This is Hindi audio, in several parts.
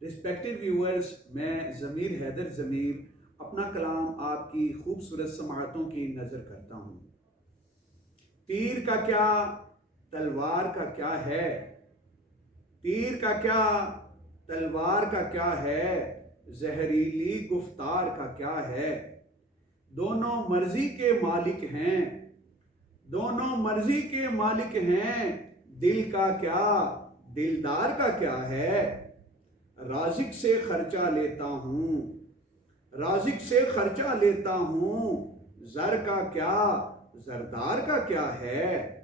रिस्पेक्टेड व्यूअर्स, मैं ज़मीर हैदर ज़मीर अपना कलाम आपकी खूबसूरत समाअतों की नज़र करता हूँ। तीर का क्या, तलवार का क्या है, तीर का क्या, तलवार का क्या है, जहरीली गुफ्तार का क्या है। दोनों मर्जी के मालिक हैं, दोनों मर्जी के मालिक हैं, दिल का क्या, दिलदार का क्या है। राजिक से खर्चा लेता हूँ, राजिक से खर्चा लेता हूँ, जर का क्या, जरदार का क्या है।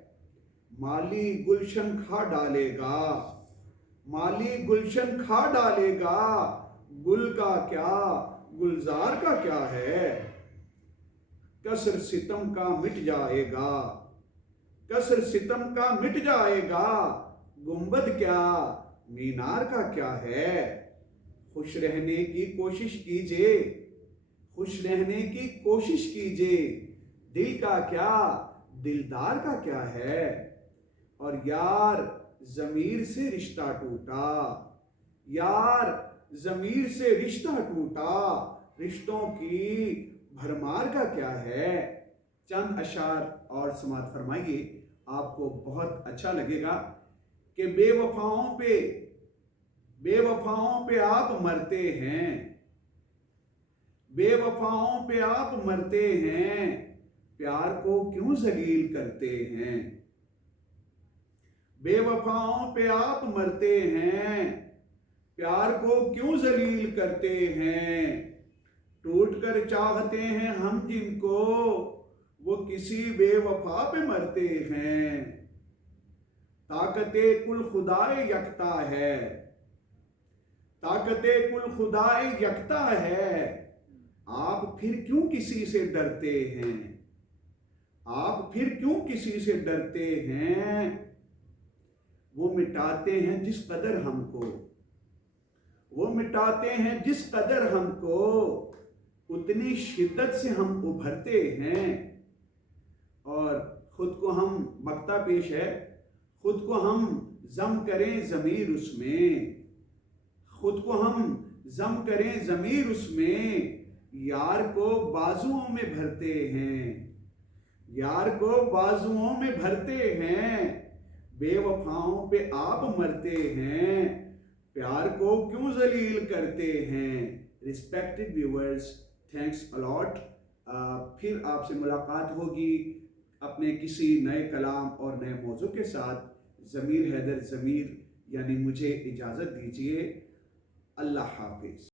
माली गुलशन खा डालेगा, माली गुलशन खा डालेगा, गुल का क्या, गुलजार का क्या है। कसर सितम का मिट जाएगा, कसर सितम का मिट जाएगा, गुंबद क्या, मीनार का क्या है। खुश रहने की कोशिश कीजिए, खुश रहने की कोशिश कीजिए, दिल का क्या, दिलदार का क्या है। और यार ज़मीर से रिश्ता टूटा, यार ज़मीर से रिश्ता टूटा, रिश्तों की भरमार का क्या है। चंद अशार और समात फरमाइए, आपको बहुत अच्छा लगेगा कि बेवफाओं पे आप मरते हैं, बेवफाओं पे आप मरते हैं, प्यार को क्यों जलील करते हैं। बेवफाओं पे आप मरते हैं, प्यार को क्यों जलील करते हैं। टूट कर चाहते हैं हम जिनको, वो किसी बेवफा पे मरते हैं। ताकते कुल खुदाए यकता है, ताकते कुल खुदाए यकता है, आप फिर क्यों किसी से डरते हैं, आप फिर क्यों किसी से डरते हैं। वो मिटाते हैं जिस कदर हमको, वो मिटाते हैं जिस कदर हमको, उतनी शिद्दत से हम उभरते हैं। और खुद को हम मक्ता पेश है, खुद को हम जम करें ज़मीर उसमें, खुद को हम जम करें ज़मीर उसमें, यार को बाजुओं में भरते हैं, यार को बाजुओं में भरते हैं। बेवफाओं पे आप मरते हैं, प्यार को क्यों जलील करते हैं। Respected viewers, thanks a lot. फिर आपसे मुलाकात होगी अपने किसी नए कलाम और नए मौजू के साथ। ज़मीर हैदर ज़मीर यानी मुझे इजाज़त दीजिए। अल्लाह हाफिज़।